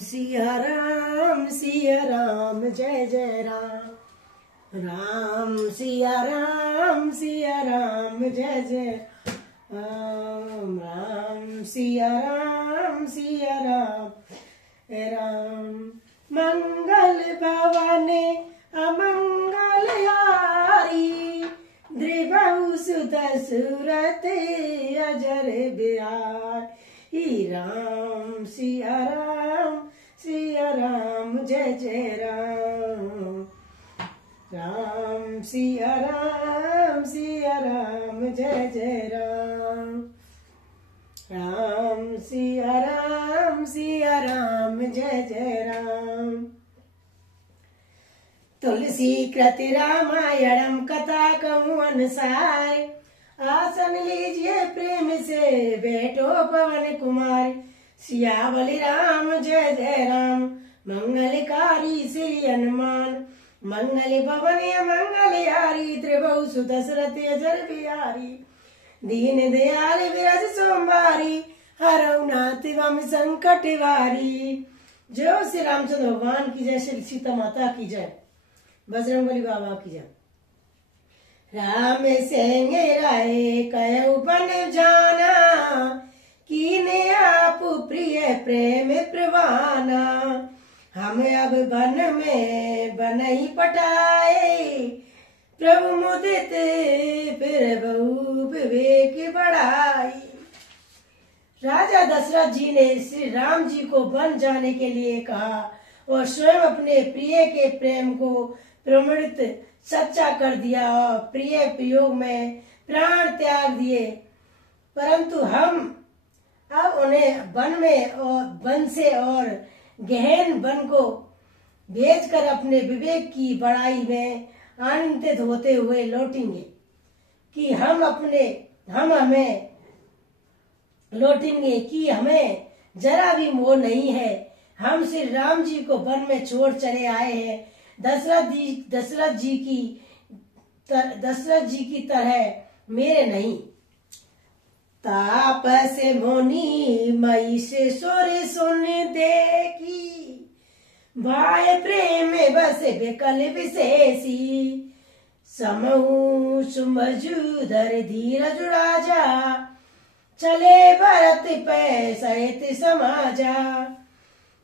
सिया राम जय जय राम। राम सिया राम जय जय राम। राम सिया राम राम। मंगल भवने अमंगल हारी, द्रिभु सुत सुरत अजर बिहारी। राम सिया राम जय जय राम। राम सिया राम जय जय राम। राम सिया राम जय जय राम। तुलसी कृत रामायणम कथा कहूँ अनुसार, आसन लीजिए प्रेम से बैठो पवन कुमार। सियावली राम जय जय राम, मंगलकारी श्री हनुमान। मंगल भवन मंगलहारी, त्रिभुव सुत दशरथ अजर बिहारी। दीन दयाल विरज सोमवारी, हरऊ नाथ वम संकट वारी। जय श्री रामचंद्र भगवान की जय, श्री सीता माता की जय, बजरंगबली बाबा की जय। राम सेंगे राय कयऊ बन जाना, कीने आप प्रिय प्रेम प्रवाना। हम अब बन में बनई पटाए, प्रभु मुदित फिर बहु विवेक बढ़ाई। राजा दशरथ जी ने श्री राम जी को वन जाने के लिए कहा और स्वयं अपने प्रिय के प्रेम को प्रमाणित सच्चा कर दिया और प्रिय प्रयोग में प्राण त्याग दिए। परंतु हम अब उन्हें वन में और वन से और गहन वन को भेजकर अपने विवेक की बड़ाई में आनंदित होते हुए लौटेंगे कि हमें जरा भी मोह नहीं है। हम श्री राम जी को वन में छोड़ चले आए हैं, दशरथ जी की तरह मेरे नहीं। तापस मुनि मई से सुर सुन देखी, भाई प्रेम बस विकल विशेषी। समूह सुमजूधर धीरज राजा, चले भरत पै सहित समाजा।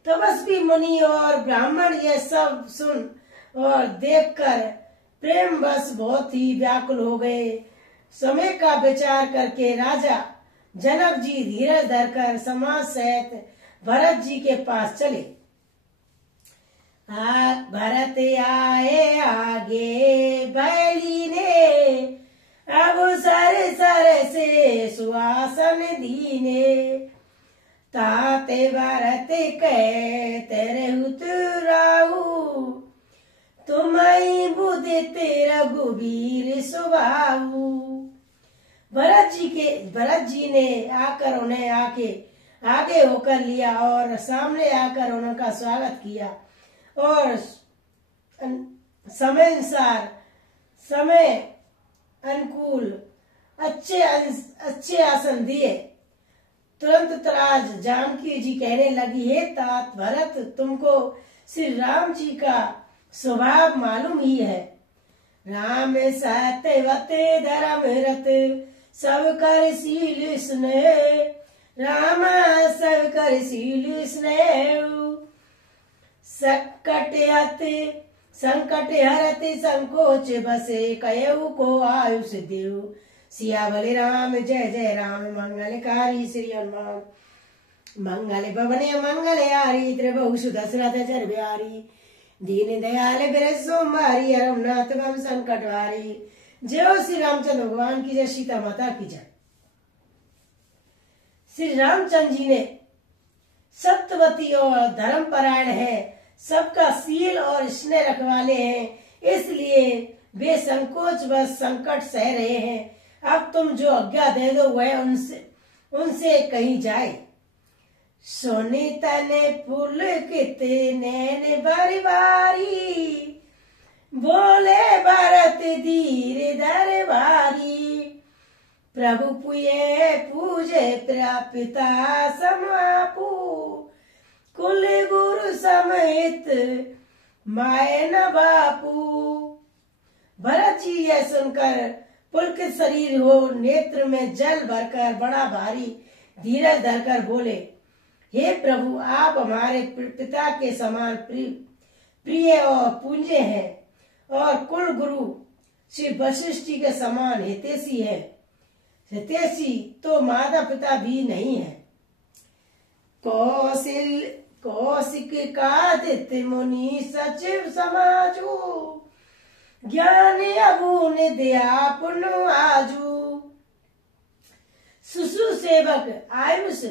तपस्वी मुनि और ब्राह्मण ये सब सुन और देखकर प्रेम बस बहुत ही व्याकुल हो गए। समय का विचार करके राजा जनक जी धीरज धरकर समाज सहित भरत जी के पास चले। भरत आए आगे बैली ने, अब सर से सुहासन दीने। ताते भरत कह तेरे उतराऊ, तुम्हारी बुद्ध रघुवीर सुभाऊ। भरत जी ने आकर उन्हें आगे होकर लिया और सामने आकर उनका स्वागत किया और समय अनुकूल अच्छे आसन दिए। तुरंत तराज जानकी जी कहने लगी, हे तात भरत, तुमको श्री राम जी का स्वभाव मालूम ही है। राम सत्यवते धर्म रत, सब कर शील स्नेह। राम सब कर शील स्नेह। संकट हरत संकोच बसे, कयऊ को आयुष देव। सियावली राम जय जय राम, मंगलकारी श्री हनुमान। मंगल भवने मंगलहारी, त्रिभुव सुत दशरथ अजर बिहारी। दीन दयाल विरज सोमवारी, हरऊ नाथ वम संकट वारी। जय श्री रामचंद्र भगवान की जय, सीता माता की जय। श्री रामचंद्र जी ने सत्यवती और धर्मपरायण है, सबका शील और स्नेह रखवाले हैं, इसलिए वे संकोच व संकट सह रहे हैं। अब तुम जो आज्ञा दे दो वह उनसे कहीं जाए। सोने तने फूल किते नैन बरबारी, बोले भरत धीर दरबारी। प्रभु पूजे पिता समापू, कुल गुरु हित माए न बापू। भरत जी यह सुनकर पुलकित शरीर हो नेत्र में जल भरकर बड़ा भारी धीरज धरकर बोले, हे प्रभु, आप हमारे पिता के समान प्रिय और पूज्य हैं और कुल गुरु श्री वशिष्ठ जी के समान हितैषी है। हितैषी तो माता पिता भी नहीं है। कौशिक कादित्य मुनि सचिव समाजू, ज्ञान अबू निदया पुन आजू। शिशु सेवक आयुष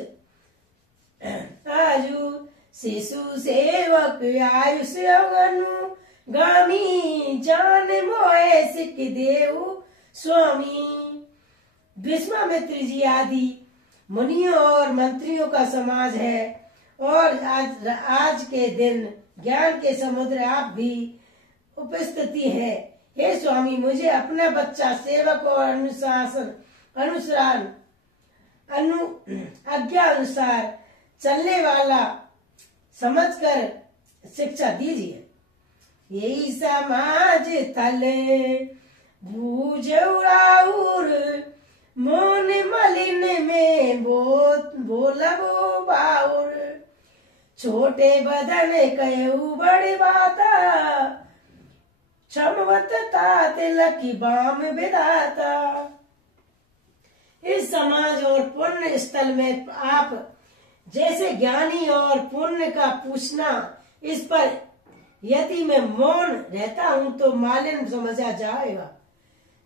आजू, शिशु सेवक आयुष अगनु गामी, जान मोहे सिख देव स्वामी। विश्वामित्र जी आदि मुनियों और मंत्रियों का समाज है और आज के दिन ज्ञान के समुद्र आप भी उपस्थिति है। हे स्वामी, मुझे अपना बच्चा सेवक और आज्ञा अनुसार चलने वाला समझकर शिक्षा दीजिए। यही समाज तले बूझ उड़ाऊर, मोन मलिन में बोलबो बाउर। छोटे बदन कयऊ बड़ी बाता, क्षमवत तिलक बाम विधाता। इस समाज और पुण्य स्थल में आप जैसे ज्ञानी और पुण्य का पूछना, इस पर यदि मैं मौन रहता हूँ तो मालिन समझा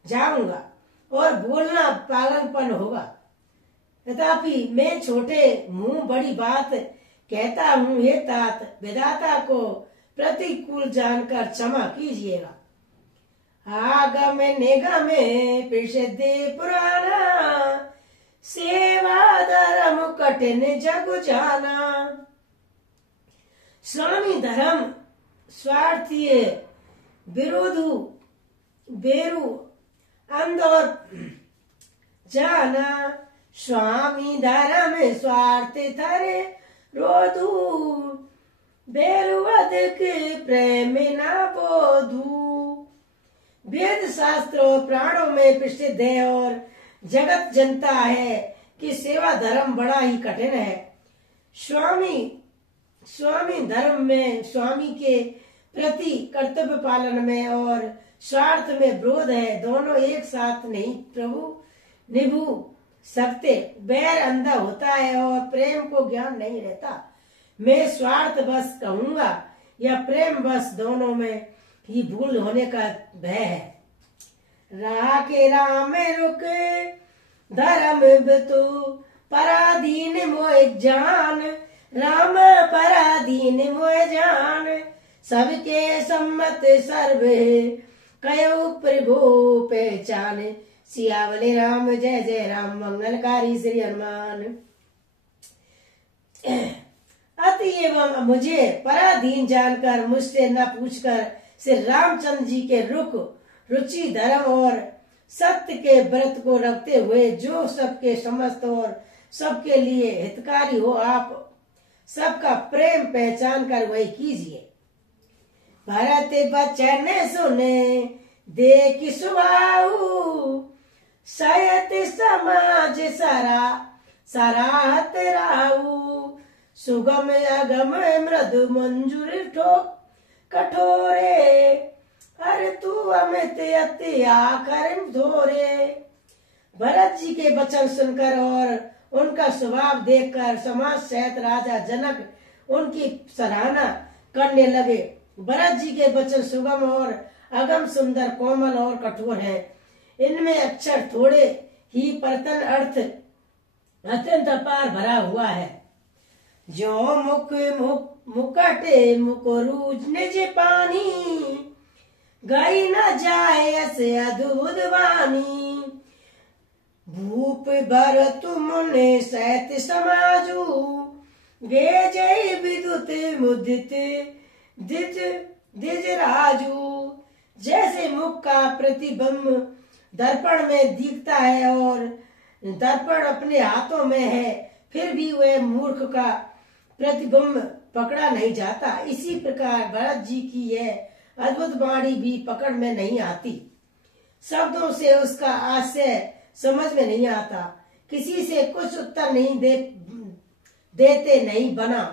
जाऊंगा और बोलना पागलपन होगा। तथापि मैं छोटे मुंह बड़ी बात कहता हूँ। हे तात, विधाता को प्रतिकूल जानकर क्षमा कीजिएगा। आगम निगम प्रसिद्ध पुराना, सेवा धर्म कठिन जग जाना। स्वामी धर्म स्वार्थी विरोधु बेरु अंध और जाना। स्वामी धर्म स्वार्थ धरे रोधु, बेरु अधिक प्रेम न बोधु। वेद शास्त्र और प्राणों में प्रसिद्ध है और जगत जनता है कि सेवा धर्म बड़ा ही कठिन है। स्वामी धर्म में स्वामी के प्रति कर्तव्य पालन में और स्वार्थ में विरोध है। दोनों एक साथ नहीं प्रभु निभू सकते। बैर अंधा होता है और प्रेम को ज्ञान नहीं रहता। मैं स्वार्थ बस कहूंगा या प्रेम बस, दोनों में ही भूल होने का भय है। राह के राम रुक धर्म बितु, पराधीन मोह जान। राम पराधीन मोह जान, सबके सम्मत सर्व कयो प्रभु पहचान। सियावली राम जय जय राम, मंगलकारी श्री हनुमान। अतएव मुझे पराधीन जानकर, मुझसे न पूछकर श्री रामचंद्र जी के रुचि धर्म और सत्य के व्रत को रखते हुए जो सबके समस्त और सबके लिए हितकारी हो, आप सबका प्रेम पहचान कर वही कीजिए। भरत बचन सुने देख सुभाऊ, सयत समाज सराहत राहु। सुगम अगम मृदु मंजूर कठोरे, अरे तू अमित अति आकर धोरे। भरत जी के वचन सुनकर और उनका स्वभाव देखकर समाज सहित राजा जनक उनकी सराहना करने लगे। भरत जी के वचन सुगम और अगम सुंदर, कोमल और कठोर हैं। इनमें अक्षर थोड़े ही परतन अर्थ अत्यंत अपार भरा हुआ है। जो मुकट मुकुरूज निज पानी, गाई न जाए ऐसे अद्भुत वाणी। भूप भर तुमने सैत समाजू, गे जय विद्युत मुदित दिज राजू। जैसे मुख का प्रतिबिंब दर्पण में दिखता है और दर्पण अपने हाथों में है, फिर भी वह मूर्ख का प्रतिबिंब पकड़ा नहीं जाता। इसी प्रकार भरत जी की यह अद्भुत वाणी भी पकड़ में नहीं आती। शब्दों से उसका आशय समझ में नहीं आता। किसी से कुछ उत्तर नहीं देते नहीं बना।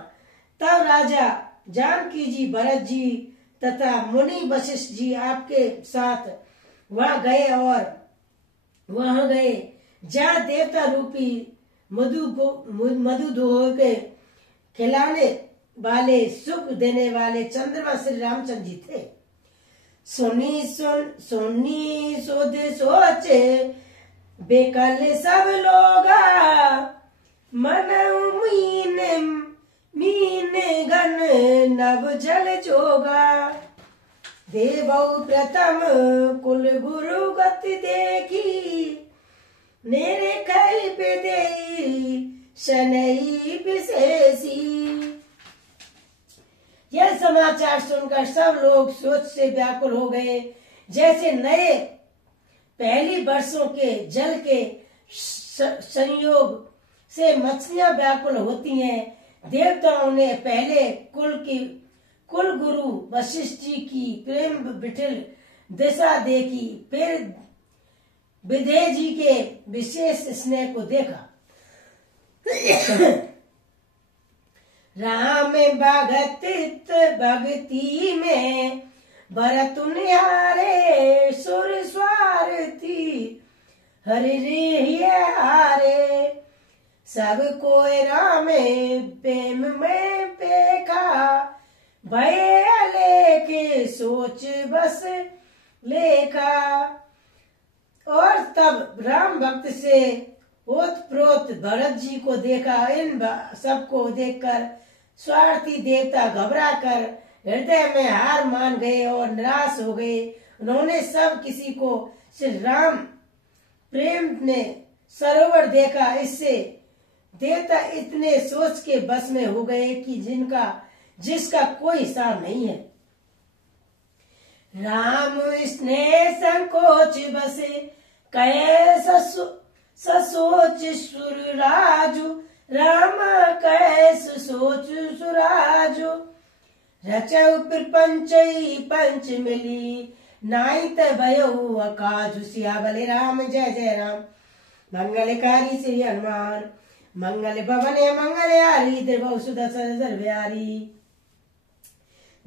तब राजा जानकी जी, भरत जी तथा मुनि वशिष्ठ जी आपके साथ वहां गए जहाँ देवता रूपी मधु के खिलाने वाले, सुख देने वाले चंद्रमा श्री रामचंद्र जी थे। सुनी सुध सोचे बेकल सब लोगा, मन मीन गण नव जल जोगा। देवौ प्रथम कुल गुरु गति देखी, नेरे कई बेदेई शनई विशेषी। यह समाचार सुनकर सब लोग सोच से व्याकुल हो गए। जैसे नए पहली वर्षों के जल के संयोग से मछलियां व्याकुल होती हैं, देवताओं ने पहले कुल गुरु वशिष्ठ जी की प्रेम विठल दिशा देखी, फिर विदेह जी के विशेष स्नेह को देखा। राम भगति में भरत निहारे, सुर स्वार्थी हरि रे हारे। सब कोई राम प्रेम में पेखा, भय लेके सोच बस लेखा। और तब राम भक्त से ओतप्रोत भरत जी को देखा। इन सबको देखकर स्वार्थी देवता घबरा कर हृदय में हार मान गए और निराश हो गए। उन्होंने सब किसी को श्री राम प्रेम ने सरोवर देखा। इससे देवता इतने सोच के बस में हो गए कि जिसका कोई हिसाब नहीं है। राम स्नेह संकोच बसे कहे ससोच सुर राजू, राम कहे सोच सुराजू। रचौ प्रपंचई पंच मिली, नाइत भयउ अकाजु। सियावल राम जय जय राम। मंगलकारी श्री हनुमान, मंगल भवन मंगल हारी, द्रिभव सुदर्शन बिहारी।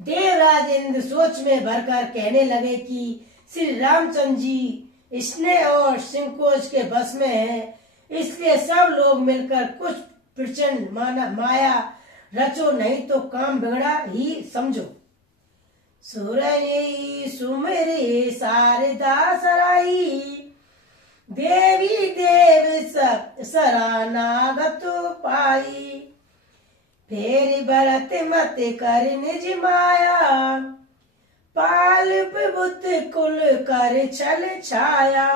देवराज इंद्र सोच में भरकर कहने लगे कि श्री रामचंद्र जी स्नेह और संकोच के बस में है, इसलिए सब लोग मिलकर कुछ प्रचंड माया रचो, नहीं तो काम बिगड़ा ही समझो। सुरई सुमेरे शारदा सराई, देवी देव सरानागत पाई। फेर भरत मत कर निज माया, पाल प्रभुत कुल कर छल छाया।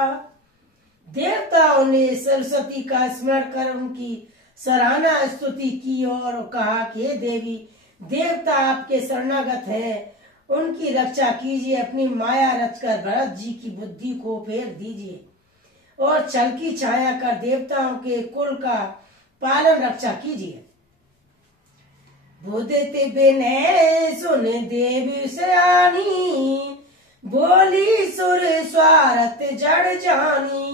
देवताओं ने सरस्वती का स्मरण कर उनकी सराहना स्तुति की और कहा कि हे देवी, देवता आपके शरणागत हैं, उनकी रक्षा कीजिए। अपनी माया रचकर भरत जी की बुद्धि को फेर दीजिए और छल की छाया कर देवताओं के कुल का पालन रक्षा कीजिए। बुदित बिनय सुन देवी सयानी, बोली सुर स्वारथ जड़ जानी।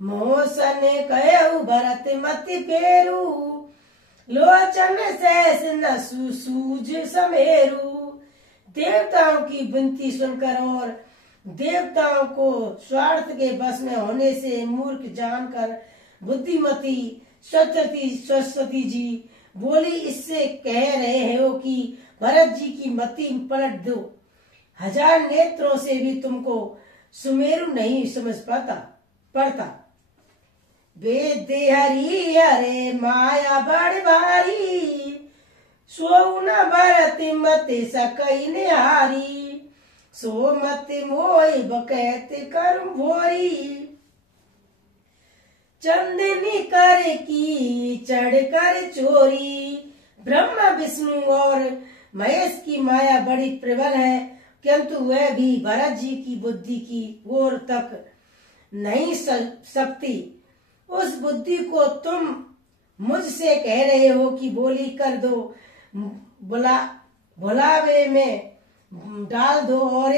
मोसन कहु भरत मति फेरू, लोचन सहस नसु सूझ समेरू। देवताओं की विनती सुनकर और देवताओं को स्वार्थ के बस में होने से मूर्ख जानकर बुद्धिमती सरस्वती जी बोली, इससे कह रहे हो कि भरत जी की मति पलट दो। हजार नेत्रों से भी तुमको सुमेरु नहीं समझ पड़ता। वेद हरि हरे माया बड़ भारी, सो न भरत मत सकई निहारी। सो मत मोहि बकैत कर्म भोरी, चंदनी कर की चढ़ कर चोरी। ब्रह्मा विष्णु और महेश की माया बड़ी प्रबल है, किंतु वह भी भरत जी की बुद्धि की ओर तक नहीं सकती। उस बुद्धि को तुम मुझसे कह रहे हो कि बोली कर दो, भुलावे में डाल दो। और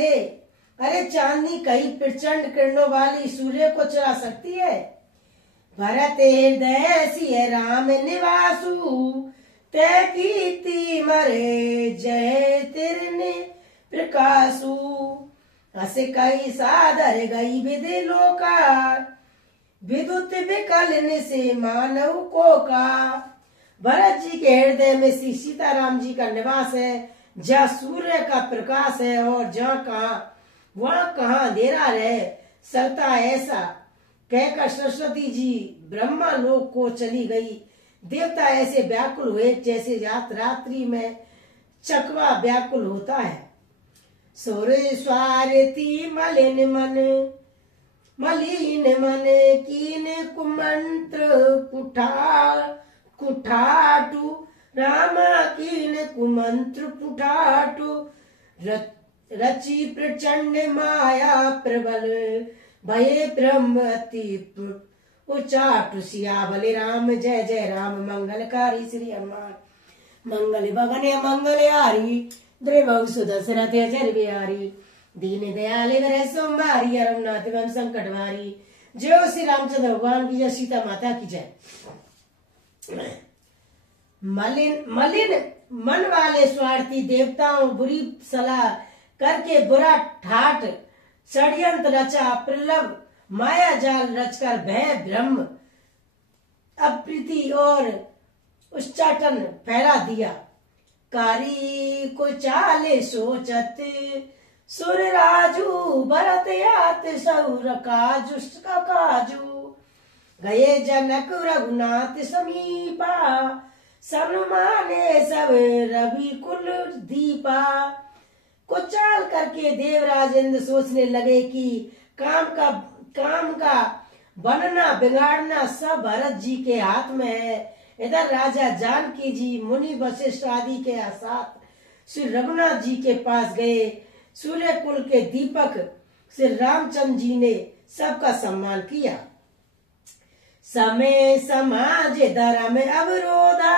अरे चांदनी कहीं प्रचंड किरणों वाली सूर्य को चुरा सकती है? भरत हृदय सिय राम निवासु, तय कीर्ति मरे जय तिरने प्रकाशु। अस कई सादर गई विधि लोका, विद्युत विकल से मानव को का। भरत जी के हृदय में श्री सीताराम जी का निवास है, जहाँ सूर्य का प्रकाश है और जहाँ कहा वहाँ कहाँ अंधेरा रहे सकता। ऐसा कहकर सरस्वती जी ब्रह्मा लोक को चली गई। देवता ऐसे व्याकुल हुए जैसे रात्रि में चकवा व्याकुल होता है। सूर्य स्वारती मलिन मन, मलिन मन कीन कुमंत्र कुठाटू। रामा कीन कुमंत्र कुठाटू, रचि प्रचंड माया प्रबल, भये ब्रह्म अति उचाटु। सियावली राम जय जय राम, मंगलकारी श्री हनुमान। मंगल भवन मंगल हारी, द्रिवंशु दशरथ अजर बिहारी। दीन दयाल वर सोमवारी, रघुनाथ वन संकट भारी। जय श्री रामचंद्र भगवान की जय, सीता माता की जय। मलिन मन वाले स्वार्थी देवताओं बुरी सलाह करके बुरा ठाट षड्यंत्र रचा, प्रलभ माया जाल रचकर भय ब्रह्म अप्रीति और उच्चाटन फैला दिया। कारी को चाले सोचत सुर राजू, भरत यात सौर काजू। गए जनक रघुनाथ समीपा, सनुमाने सब रवि कुल दीपा। को चाल करके देवराज इंद्र सोचने लगे कि काम का बनना बिगाड़ना सब भरत जी के हाथ में है। इधर राजा जानकी जी मुनि वशिष्ठ आदि के साथ श्री रघुनाथ जी के पास गए। सूर्य कुल के दीपक श्री रामचंद्र जी ने सबका सम्मान किया। समय समाज धर्म अवरोधा,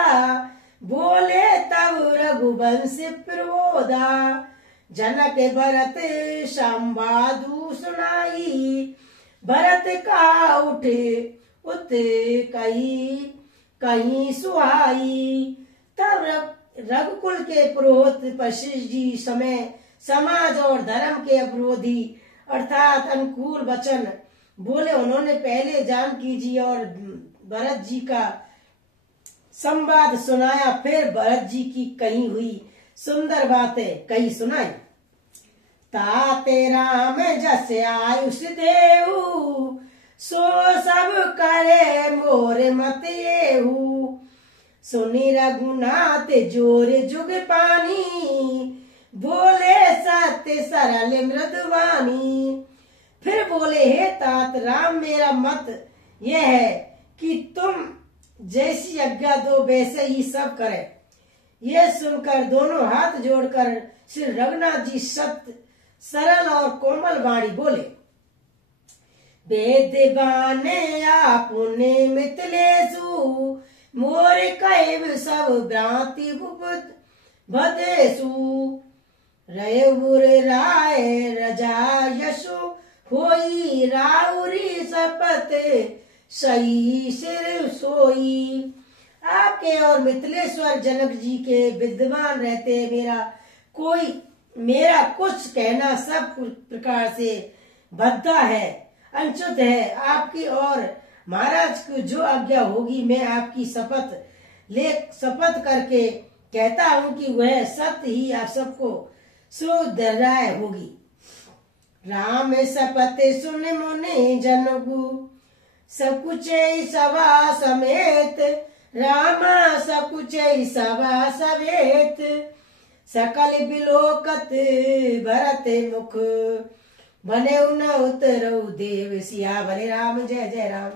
बोले तब रघुवंश प्रबोधा। जनक भरत संवादु सुनाई, भरत का उठ कहीं सुहाई। तब रघुकुल के पुरोहित वशिष्ठ जी समय समाज और धर्म के अवरोधी अर्थात अनुकूल वचन बोले। उन्होंने पहले जानकी जी और भरत जी का संवाद सुनाया, फिर भरत जी की कही हुई सुंदर बातें कही सुनाई। ताते राम जस आयुष देहु, सो सब करे मोर मत येहु। सुनी रघुनाथ जोर जुग पानी, बोले सत्य सरल मृदुवानी। फिर बोले हे तात राम, मेरा मत यह है कि तुम जैसी आज्ञा दो वैसे ही सब करे। ये सुनकर दोनों हाथ जोड़कर श्री रघुनाथ जी सत्य सरल और कोमल वाणी बोले। वेद बाने आपुने मिथिलेशु, मोर कैव सब भ्रांति भदेशु। रयुर राय रजा यशु, होई राउरी शपथ सही सिर सोई। आपके और मिथिलेश्वर जनक जी के विद्वान रहते मेरा कुछ कहना सब प्रकार से भद्दा है, अनुचित है। आपकी और महाराज की जो आज्ञा होगी मैं आपकी शपथ करके कहता हूँ कि वह सत्य ही आप सबको सुधराय होगी। राम शपथ सुन मुनि जनगु, सकुच सभा समेत। रामा सकुच सभा समेत, सकल बिलोकत भरत मुख। बने न उतरऊ देव, सियावर राम जय जय राम।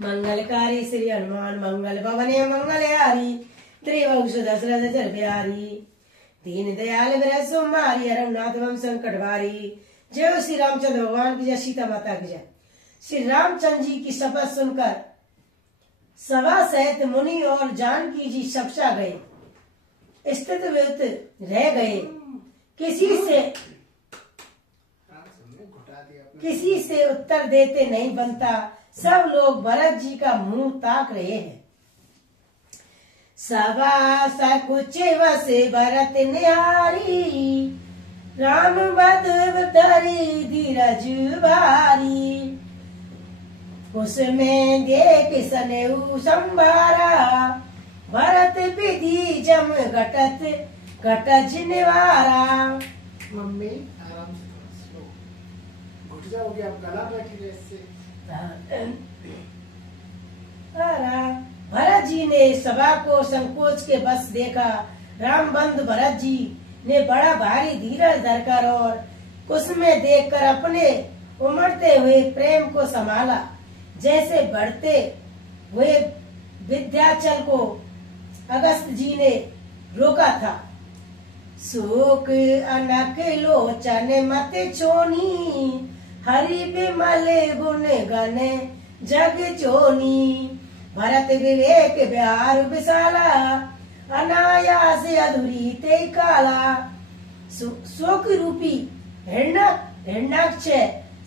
मंगलकारी श्री हनुमान, मंगल भवने मंगल हारी। त्रिवंश दशरथ अजर बिहारी। दीन दयाल वर सोमवारी, रघुनाथ वन संकट भारी। जय श्री रामचंद्र भगवान की जय, सीता माता की जय। श्री रामचंद्र जी की शपथ सुनकर सभा सहित मुनि और जानकी जी सपचा गए, स्थित व्यक्त रह गए। किसी से उत्तर देते नहीं बनता। सब लोग भरत जी का मुंह ताक रहे हैं। सभा सकुच वसे भरत निहारी, राम बद धरी धीरज भारी। उसमें देख सनेऊ संभारा, भरत विधि जम घटत घटज निवारा। मम्मी आराम से थोड़ा घुट जाओगे, आप गला बैठी रहे इससे। भरत जी ने सभा को संकोच के बस देखा। रामबंधु भरत जी ने बड़ा भारी धीरज धरकर और कुछ में देखकर अपने उमड़ते हुए प्रेम को संभाला, जैसे बढ़ते हुए विंध्याचल को अगस्त जी ने रोका था। सुख अनक लोचन मत छोनी, हरि विमल गुण गण जग जोनी। भरत विवेक बिहार विशाला, अनायास अधूरी ते काला। शोक रूपी हिरण्याक्ष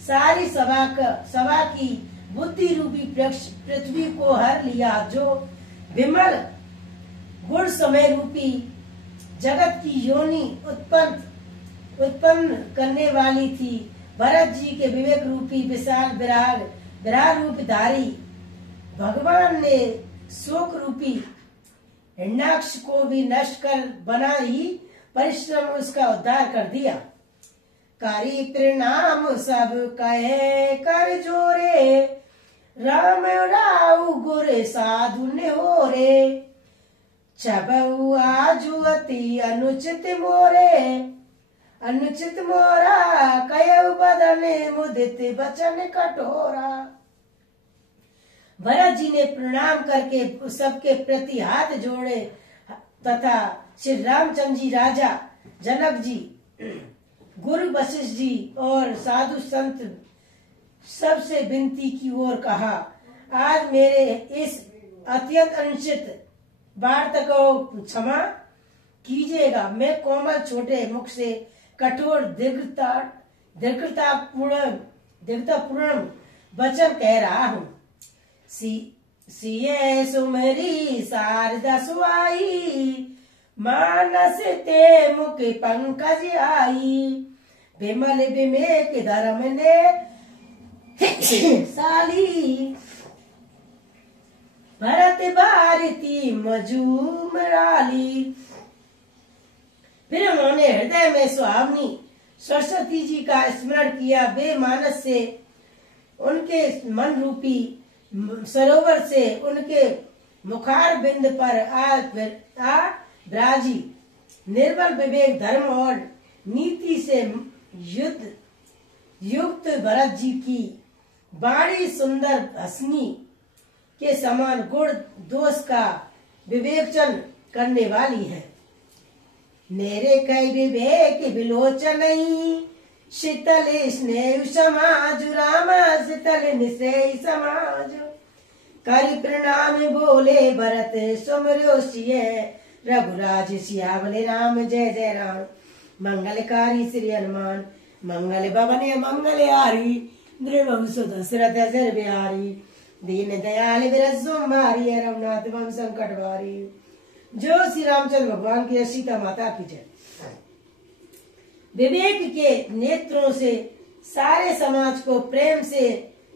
सारी सभा की बुद्धि रूपी पृथ्वी को हर लिया, जो विमल गुण समय रूपी जगत की योनि उत्पन्न करने वाली थी। भरत जी के विवेक रूपी विशाल विराग रूप धारी भगवान ने शोक रूपी हिरण्याक्ष को भी नष्ट कर बना ही परिश्रम उसका उद्धार कर दिया। कारी प्रणाम सब कहे कर जोरे, राम राव गुर साधु ने हो रे। छबऊ आजु अति अनुचित मोरे, अनुचित मोरा कयऊ बदने मुदित बचन कठोरा। भरत जी ने प्रणाम करके सबके प्रति हाथ जोड़े तथा श्री रामचंद्र जी, राजा जनक जी, गुरु वशिष्ठ जी और साधु संत सबसे विनती की ओर कहा, आज मेरे इस अत्यंत अनुचित वार्ता को क्षमा कीजिएगा। मैं कोमल छोटे मुख से कठोर दीर्घतापूर्ण वचन कह रहा हूँ। सिये सुमरी शारदा सुआई, मानस ते मुख पंकज आई। विमल विवेक धर्म ने साली, भरत भारती मजूमराली। फिर उन्होंने हृदय में सुहावनी सरस्वती जी का स्मरण किया। वे मानस से उनके मन रूपी सरोवर से उनके मुखार बिंद पर आ ब्राजी। निर्बल विवेक धर्म और नीति से युक्त भरत जी की बाड़ी सुंदर हंसनी के समान गुण दोष का विवेचन करने वाली है। मेरे कई विवेक विलोचन, शीतल स्नेह समाज राम, शीतल निश्चय समाज। करि प्रणाम बोले भरत सुमरो सिय, रघुराज सियावल राम जय जय राम। मंगलकारी श्री हनुमान, मंगल भवन मंगल हारी, नृवंश दशरथ जर बिहारी। दीन दयाल विरसुमारी, रघुनाथ वंश संकट भारी। जो श्री रामचंद्र भगवान की सीता माता की जय। विवेक के नेत्रों से सारे समाज को प्रेम से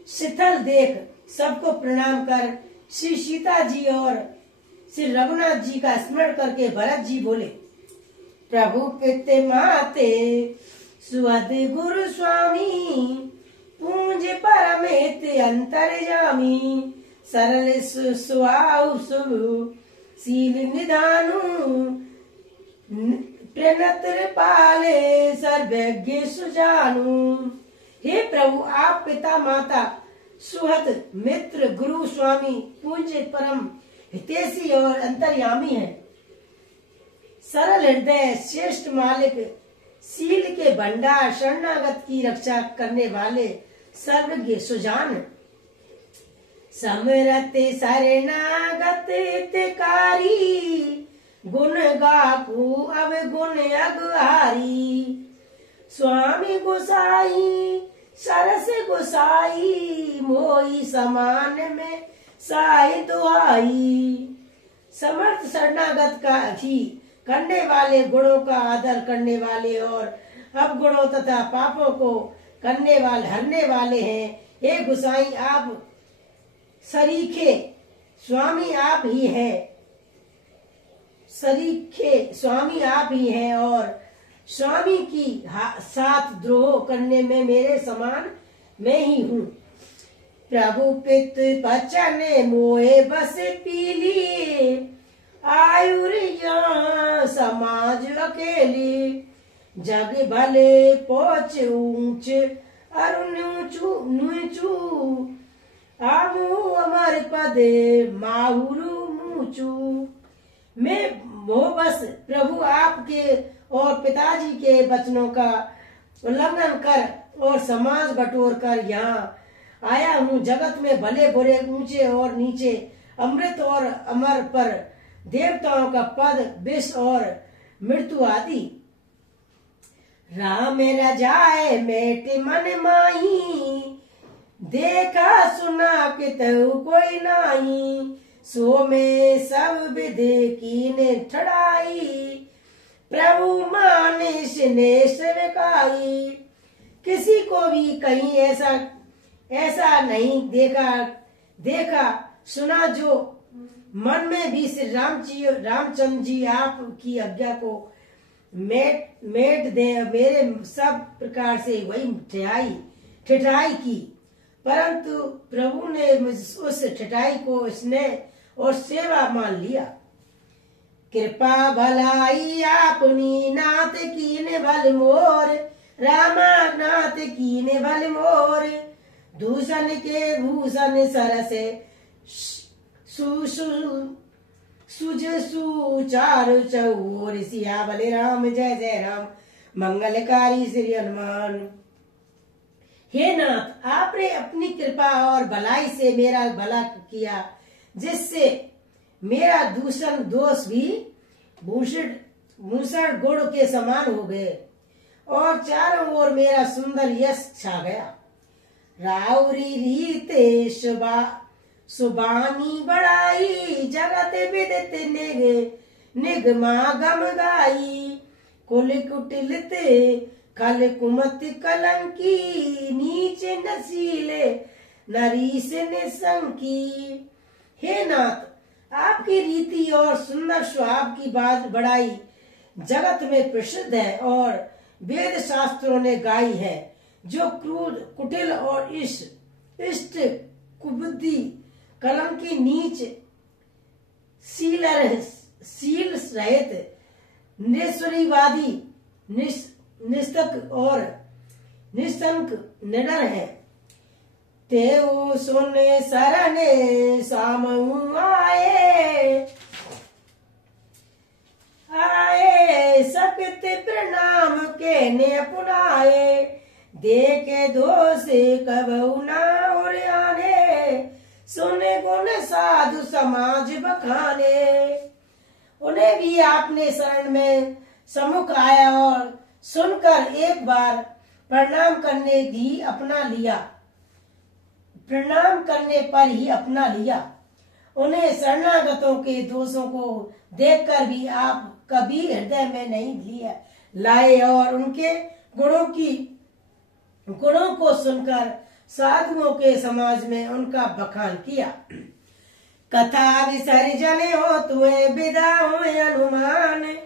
शीतल देख सबको प्रणाम कर श्री सीता जी और श्री रघुनाथ जी का स्मरण करके भरत जी बोले, प्रभु पिते माते सुहद गुरु स्वामी, पूंज परमेत अंतर्यामी। सरल सुहाव शुभ शील निधानु, प्रणत्र पाले सर्वज्ञ सुजानु। हे प्रभु, आप पिता माता सुहृद मित्र गुरु स्वामी पूज्य परम हितैषी और अंतर्यामी हैं। सरल हृदय श्रेष्ठ मालिक, शील के भंडार, शरणागत की रक्षा करने वाले सर्वज्ञ सुजान। समरत शरणागत हितकारी, गुण गाकू अब गुण अगहारी। स्वामी गोसाई सरस गोसाई, मोई समान में साई दुआई। समर्थ शरणागत का ही करने वाले, गुणों का आदर करने वाले और अवगुणों तथा पापों को करने वाले, हरने वाले हैं। हे गोसाई आप सरीखे स्वामी आप ही हैं, सरीखे स्वामी आप ही हैं और स्वामी की साथ द्रोह करने में मेरे समान मैं ही हूँ। प्रभु पित बचन मोए बस पीली, आयुर्या समाज अकेली। जग भले पहुँच ऊंच अरुण नीचू, आमू अमर पद माहुरु मूचू। मैं मोह बस प्रभु आपके और पिताजी के वचनों का उल्लंघन कर और समाज बटोर कर यहाँ आया हूँ। जगत में भले बुरे, ऊंचे और नीचे, अमृत और अमर पर, देवताओं का पद, विष और मृत्यु आदि। राम रजाए मेट मन माही, देखा सुना कितहु कोई नाही। सो में सब विधि कीने ठड़ाई, प्रभु मानिस ने स्वीकाई। किसी को भी कहीं ऐसा नहीं देखा सुना जो मन में भी श्री रामचंद्र जी आपकी आज्ञा को मेट दे। मेरे सब प्रकार से वही ठिठाई की, परंतु प्रभु ने उस ठिठाई को स्नेह और सेवा मान लिया। कृपा भलाई आपनी नाथ कीने भल मोर, रामा नाथ कीने भल मोर। दूषण के भूषण सरस सुज सुचारु चौर। सिया बले राम जय जय राम, मंगलकारी श्री हनुमान। हे नाथ, आपने अपनी कृपा और भलाई से मेरा भला किया, जिससे मेरा दूषण दोष भी भूषण गुण के समान हो गए और चारों ओर मेरा सुंदर यश छा गया। राउरी रीते सुबानी बढ़ाई, जगत विदित निगमागम गाई। कुल कुटिलित कल कुमत कलंकी, नीचे नसीले नरीस निसंकी। हे नाथ, आपकी रीति और सुंदर स्वभाव की बात बढ़ाई जगत में प्रसिद्ध है और वेद शास्त्रों ने गाई है। जो क्रूर, कुटिल और इष्ट कुबुद्धि, कलंकी, नीच, सील रहित, निश्वरीवादी, निस्तक और निशंक निडर है, तेऊ सुन सरने सामऊ आए सकृत प्रणाम के ने पुनाए। देखे दोष कबहु ना और आने, सुने गुण साधु समाज बखाने। उन्हें भी आपने शरण में सम्मुख आया और सुनकर एक बार प्रणाम करने भी अपना लिया, प्रणाम करने पर ही अपना लिया। उन्हें शरणागतों के दोषों को देखकर भी आप कभी हृदय में नहीं लाए और उनके गुणों को सुनकर साधुओं के समाज में उनका बखान किया। कथा विसर्जन हो तुए विदा हो हनुमान,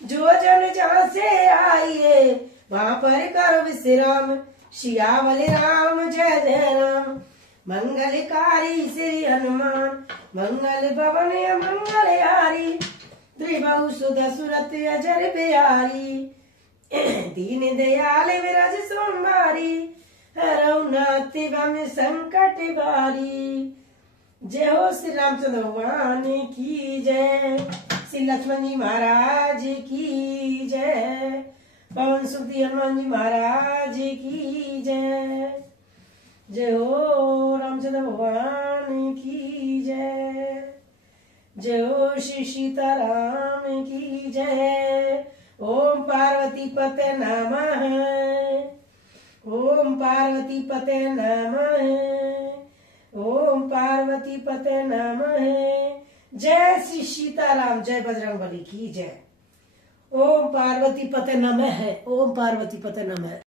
जो जन जहाँ से आइए वहाँ पर कर विश्राम। सियावल राम जय जय राम, मंगलकारी श्री हनुमान। मंगल भवन मंगल हारी, त्रिभुव सुध सुरत अजर बिहारी। दीन दयाल विरज सोमवारी, रघुनाथ बम संकट बारी। जय हो श्री रामचंद्र भगवान की जय, श्री लक्ष्मण जी महाराज की जय, पवन सुत हनुमान जी महाराज की जय। जय हो रामचंद्र भगवान भगवान की जय। जय हो श्री सीताराम की जय। ओम पार्वती पते नमः। ओम पार्वती पते नमः। ओम पार्वती पते नमः। जय श्री सीताराम। जय बजरंगबली की जय। ओम पार्वती पते नमः। ओम पार्वती पते नमः।